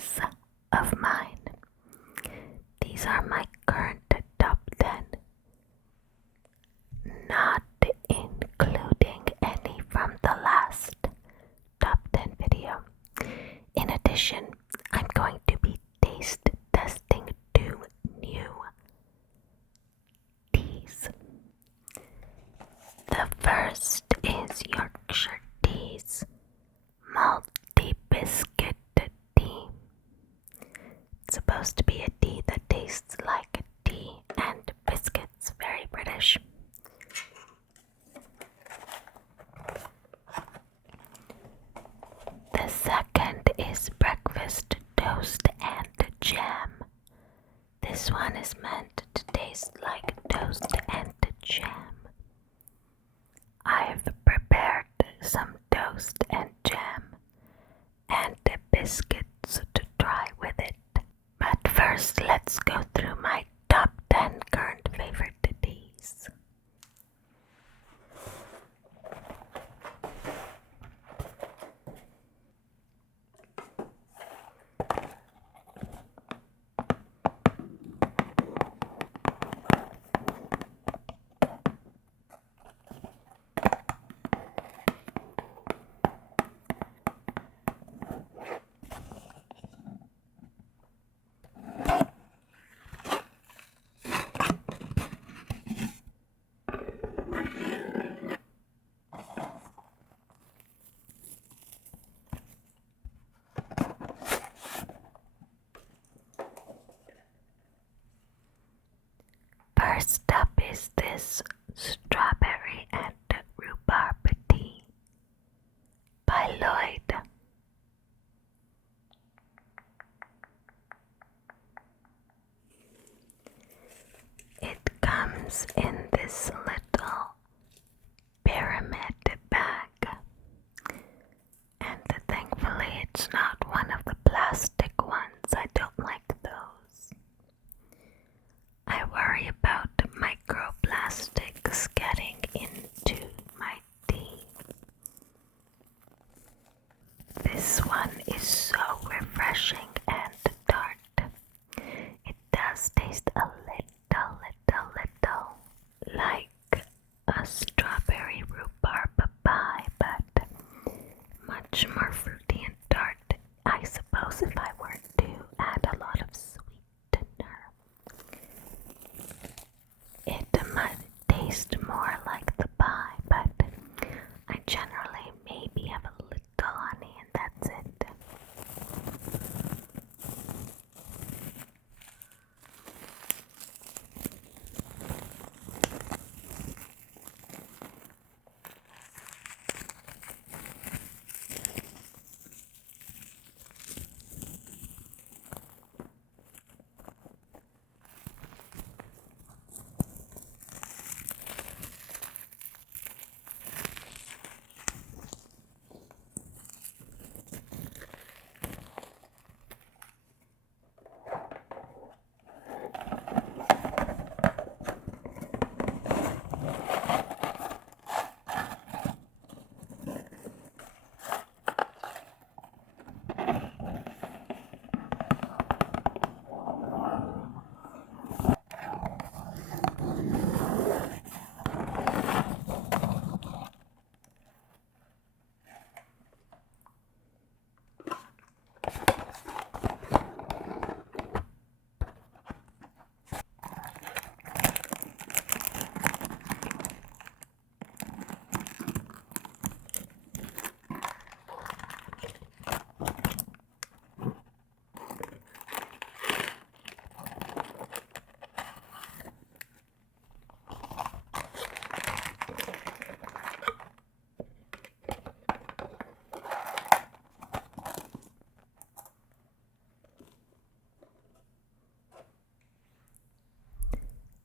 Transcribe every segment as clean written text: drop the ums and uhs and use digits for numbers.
teas of mine. These are my current top 10, not including any from the last top 10 video. In addition, I'm going to be taste testing 2 new teas. The first is Yorkshire Tea's Malty Biscuit tea. It's supposed to be a tea that tastes like tea and biscuits, very British. The second is Breakfast Toast and Jam. This one is meant to taste like toast and jam. I've prepared some toast and jam and biscuits to try with it. But first, let's go through my top 10 current favorite teas. First up is this strawberry and rhubarb tea by Loyd. It comes in this little pyramid bag, and thankfully it's not one of the plastic ones. I don't like those. I worry about microplastics getting into my tea. This one is so refreshing and tart. It does taste a little like a strawberry rhubarb pie, but much more fruity and tart, I suppose, if I were to add a lot of sweetener. It might taste more like the pie, but I generally maybe have a little honey and that's it.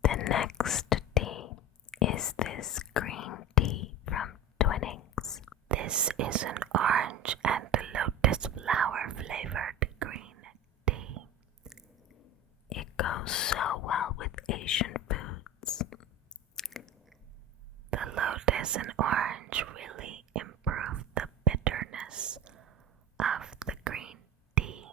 The next tea is this green tea from Twinings. This is an orange and lotus flower flavored green tea. It goes so well with Asian foods. The lotus and orange really improve the bitterness of the green tea.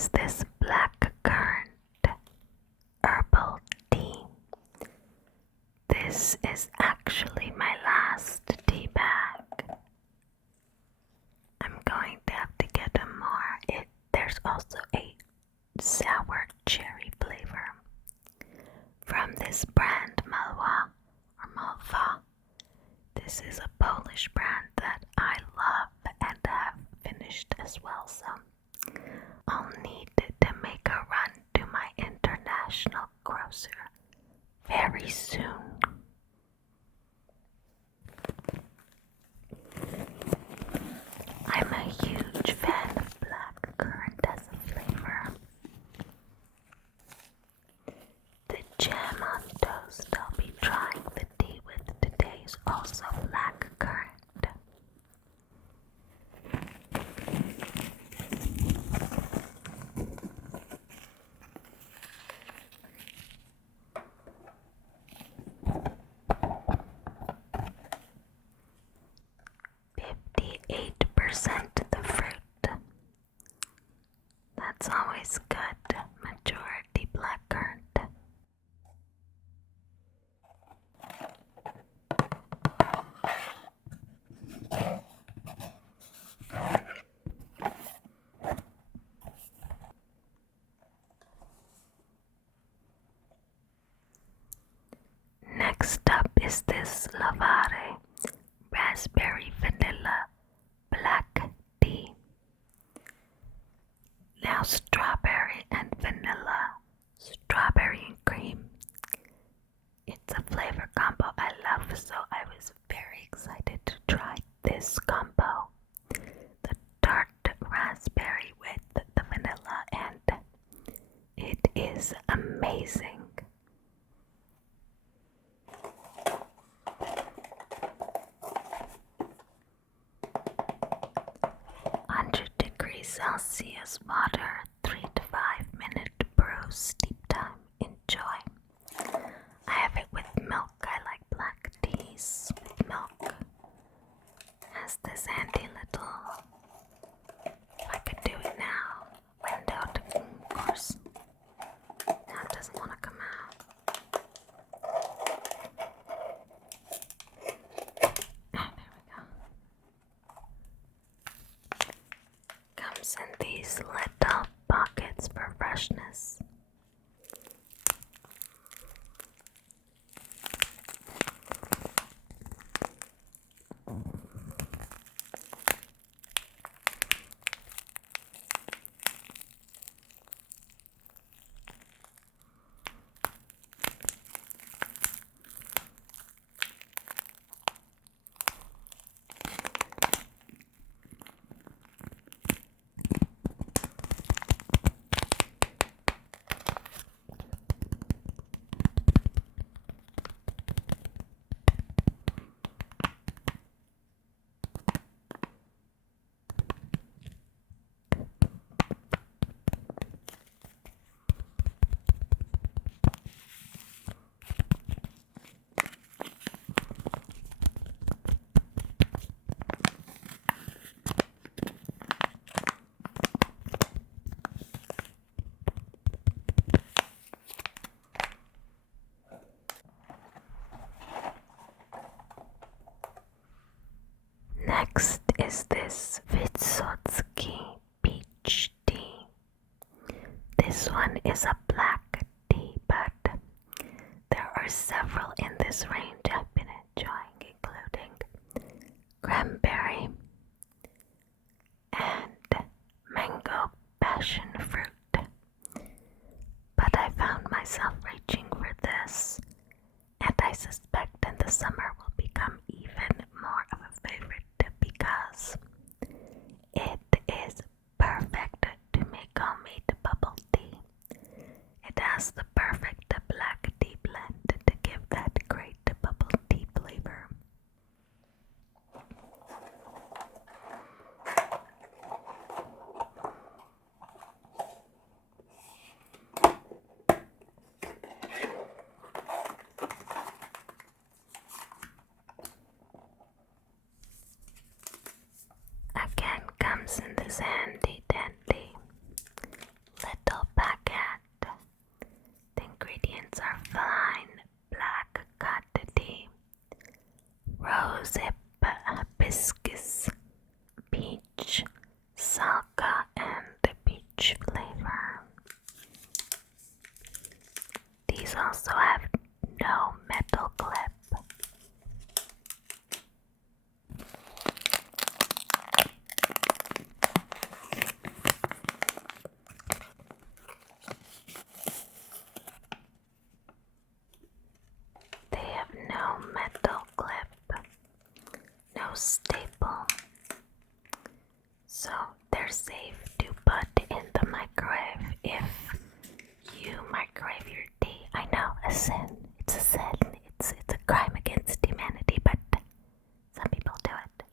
is this Blackcurrant Herbal Tea. This is actually my last tea bag. I'm going to have to get more. There's also a sour cherry flavor from this brand Malwa or Malwa. This is a Polish brand that I love and have finished as well, so I'll need to make a run to my international grocer very soon. I'm a huge fan of blackcurrant as a flavor. The jam on toast I'll be trying the tea with today is also blackcurrant. The fruit. That's always good. Majority blackcurrant. Next up is this Lovare raspberry vanilla black tea. Now strawberry and vanilla, strawberry and cream. It's a flavor combo I love, so I was very excited to try this combo. The tart raspberry with the vanilla, and it is amazing. 100°C water, 3 to 5 minute brew, steep time. Enjoy. I have it with milk. I like black teas with milk. Has this handy little, if I could do it now, window to, of course. Now it doesn't want to come out. Ah, there we go. Comes in these little pockets for freshness. Next is this Wissotzky peach tea. This one is a black tea, but there are several in this range I've been enjoying, including cranberry and mango passion fruit. But I found myself reaching for this, and I suspect in the summer will become even more of a favorite because it is perfect to make homemade bubble tea. It has the perfect black tea blend to give that great bubble tea flavor. also have no metal clip. They have no metal clip, no staple, so they're safe to put in the microwave if you microwave your tea. I know, a sin. It's a sin. It's a crime against humanity, but some people do it.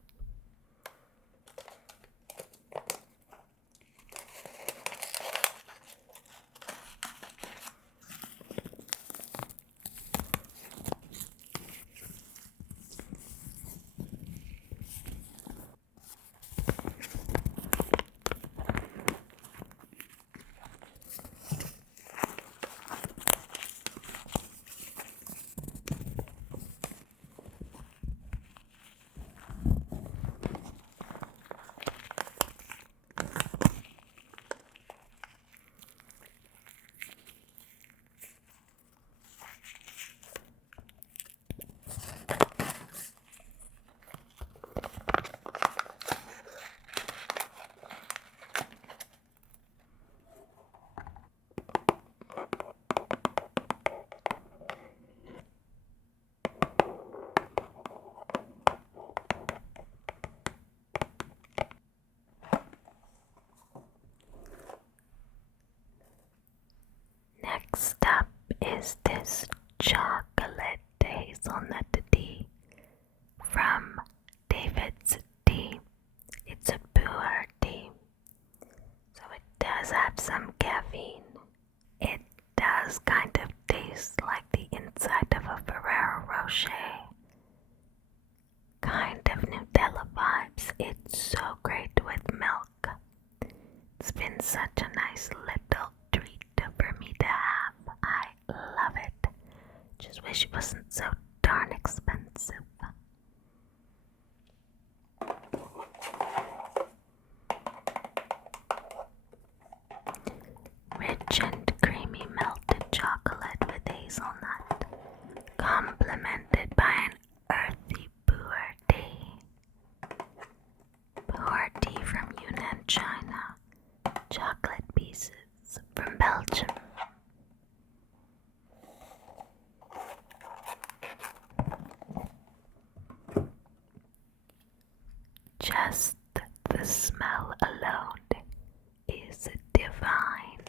Next up is this chocolate hazelnut tea from David's Tea. It's a Pu'erh tea, so it does have some caffeine. It does kind of taste like the inside of a Ferrero Rocher. Kind of Nutella vibes. It's so great with milk. It's been such a nice little treat for me to have. I love it. Just wish it wasn't so darn expensive. Rich and creamy melted chocolate with hazelnut, complemented by an earthy Pu'erh tea. Pu'erh tea from Yunnan, China. Chocolate pieces from Belgium. Just the smell alone is divine.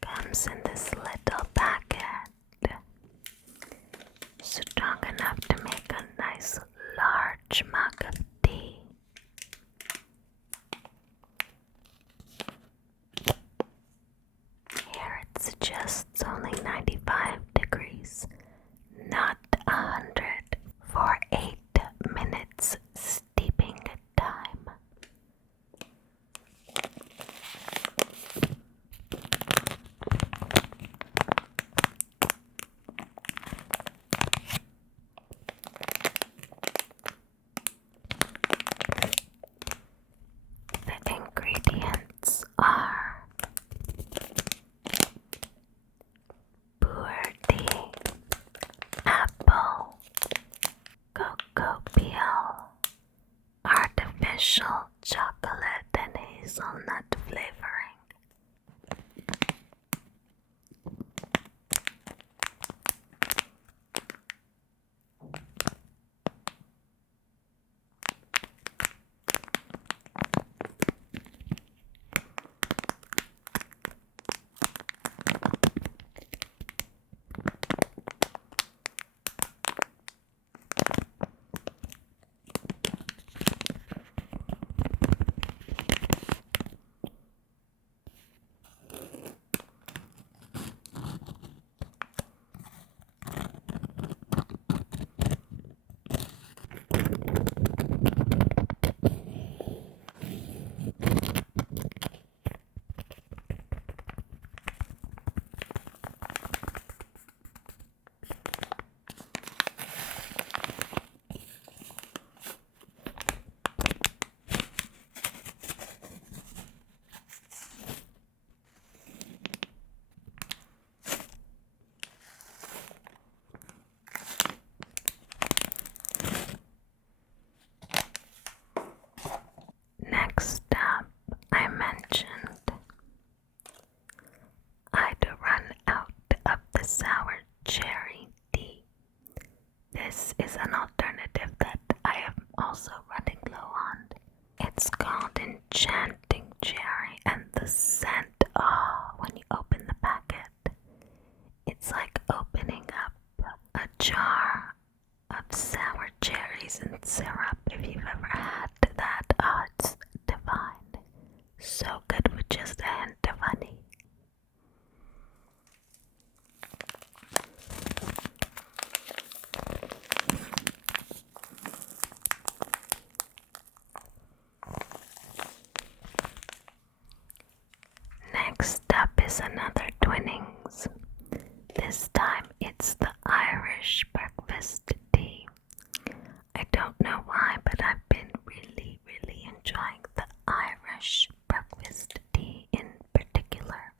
Comes in this little packet, strong enough to make a nice large mug of tea. Here it suggests only 95 degrees, not 100, for 8 minutes steeping time. The ingredients are Pu'erh tea, apple, cocoa peel, artificial chocolate and hazelnut flavoring. good with just a hint of honey. Next up is another Twinings. This time it's the Irish breakfast tea. I don't know why, but I've been really enjoying the Irish breakfast tea in particular.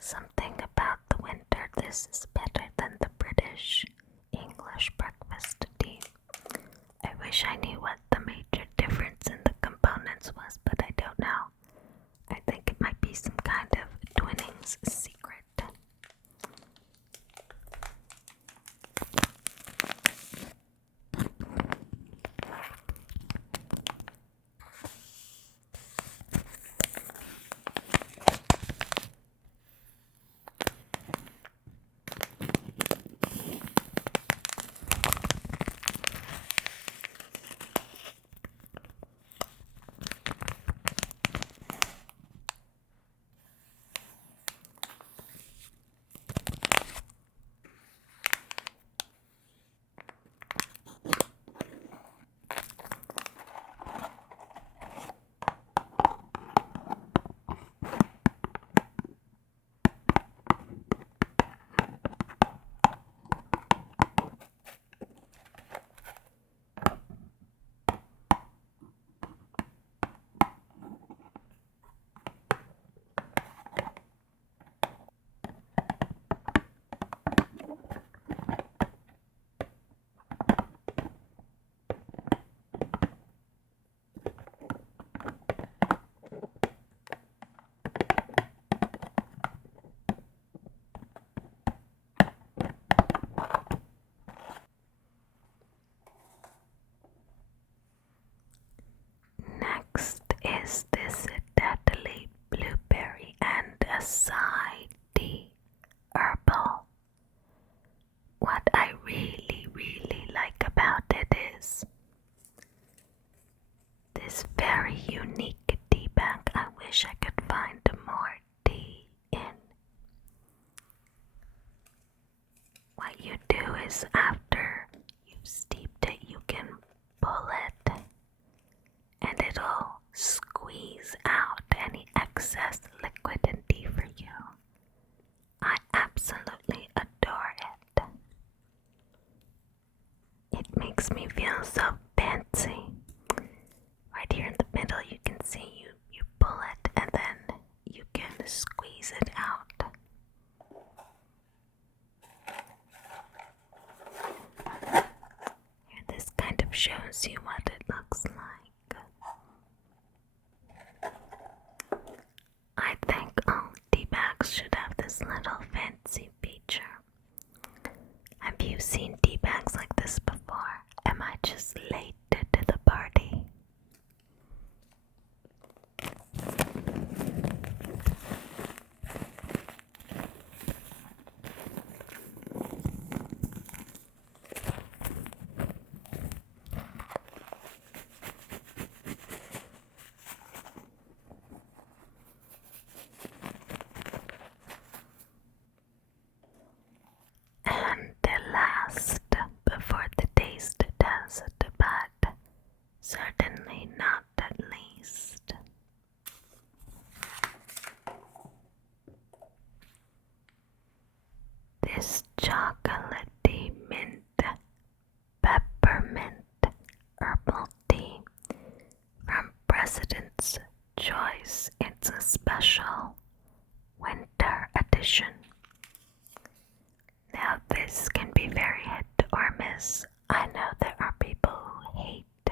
Something about the winter, this is better than the British English breakfast tea. I wish I knew what the major difference in the components was, but I don't know. I think it might be some kind of Twinings secret. Is this Tetley, blueberry, and Acai tea, Herbal? What I really like about it is this very unique tea bag. I wish I could find more tea in. What you do is after you've steeped it, you can pull it and it'll squeeze out any excess liquid and tea for you. I absolutely adore it. It makes me feel so fancy. Right here in the middle you can see you pull it and then you can squeeze it out. Here, this kind of shows you what it looks like. I think all tea bags should have this little fancy feature. Have you seen tea bags like this before? Am I just late to the party? And the last before the taste test, but certainly not at least. This chocolatey mint peppermint herbal tea from President's Choice. It's a special winter edition. Now this can be very hit or miss. I know there are people who hate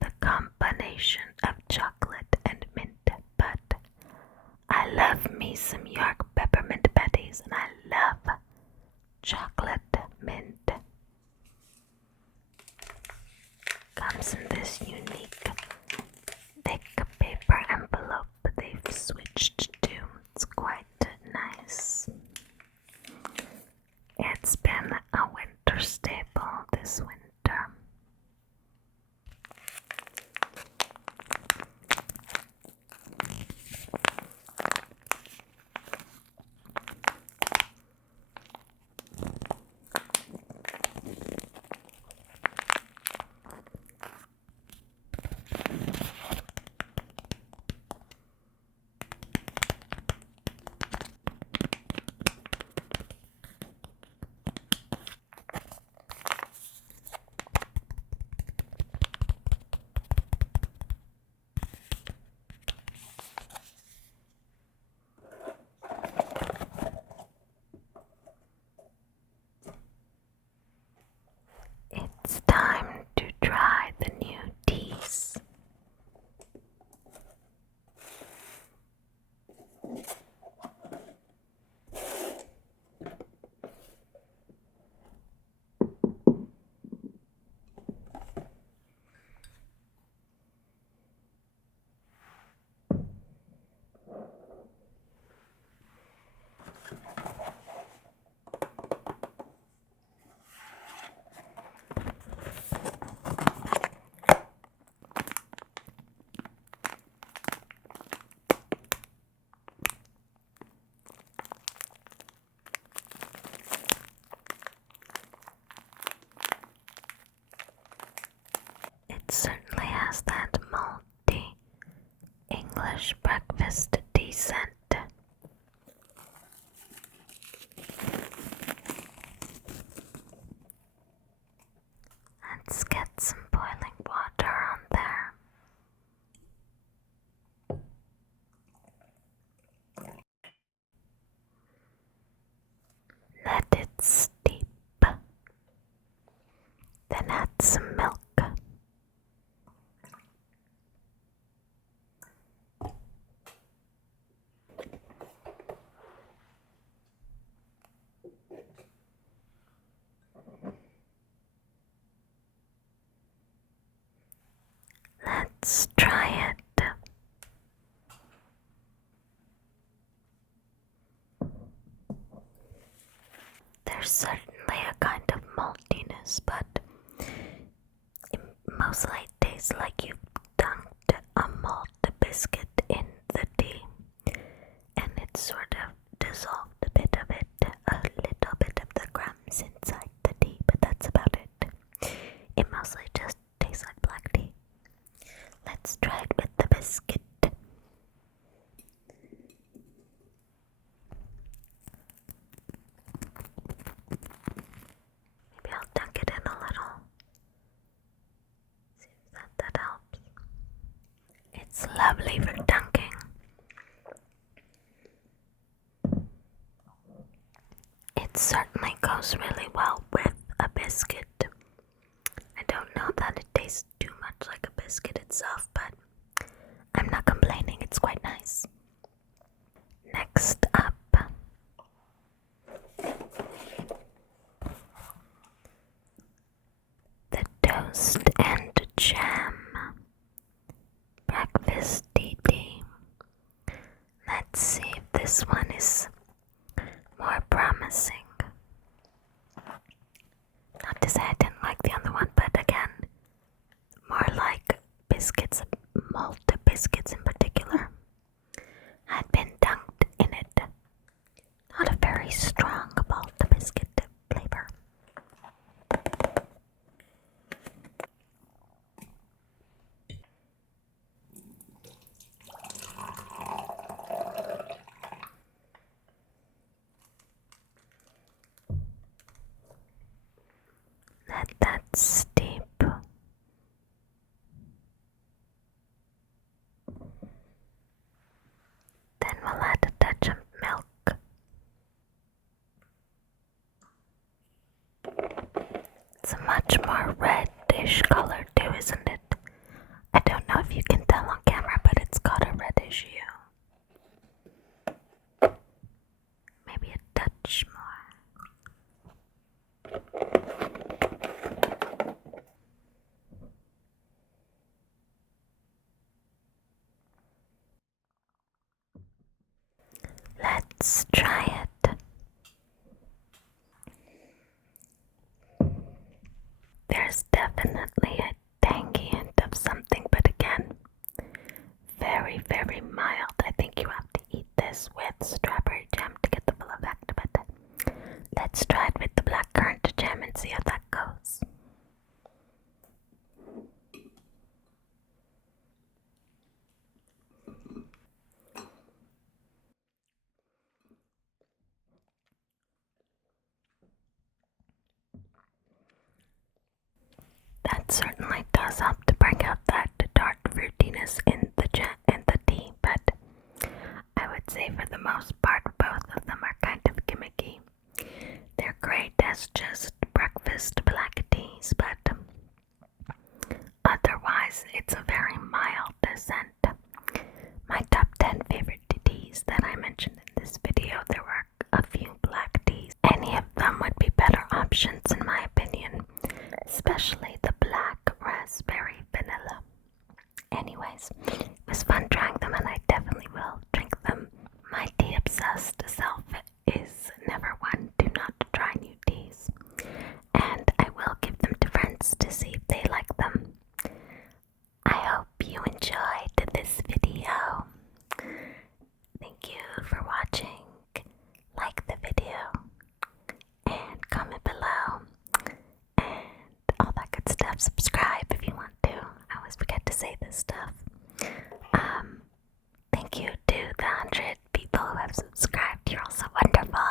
the combination of chocolate and mint, but I love me some York peppermint patties and I love chocolate mint. Comes in this unique thick paper envelope they've switched to. It's quite nice. It's been a winter staple this winter. certainly has that malty English breakfast tea scent. Let's get some boiling water on there. Let it steep. Then add some milk. Let's try it. There's certainly a kind of maltiness, but it mostly tastes like you've dunked a malt biscuit in the tea, and it sort of dissolved a bit of it, a little bit of the crumbs inside the tea, but that's about it. It mostly just tastes like black tea. Let's try it with the biscuit. Maybe I'll dunk it in a little. See if that helps. It's lovely for dunking. It certainly goes really well with a biscuit. I don't know that it tastes too much like a biscuit itself, but I'm not complaining, it's quite nice. Next up, the toast and jam breakfasty tea. Let's see if this one is more promising. Not to say I didn't like the other one, but again, more like biscuits, malted biscuits in particular, had been dunked in it. Not a very strong malted biscuit flavor. Let that steep. Then we'll add a touch of milk. It's a much more reddish color too, isn't it? I don't know if you can tell on camera, but it's got a reddish hue. Maybe a touch more. Let's try it. There's definitely a tangy hint of something, but again, very, very mild. I think you have to eat this with strawberry jam to get the full effect of it. Let's try it with the blackcurrant jam and see how that goes. That certainly does help to bring out that dark fruitiness in the tea, but I would say for the most part both of them are kind of gimmicky. They're great as just breakfast black teas, but otherwise it's a very mild scent. My top 10 favorite teas that I mentioned in this video, there were a few black teas. Any of them would be better options in my opinion, especially the black raspberry vanilla. Anyways, Thank you to the 100 people who have subscribed. You're all so wonderful.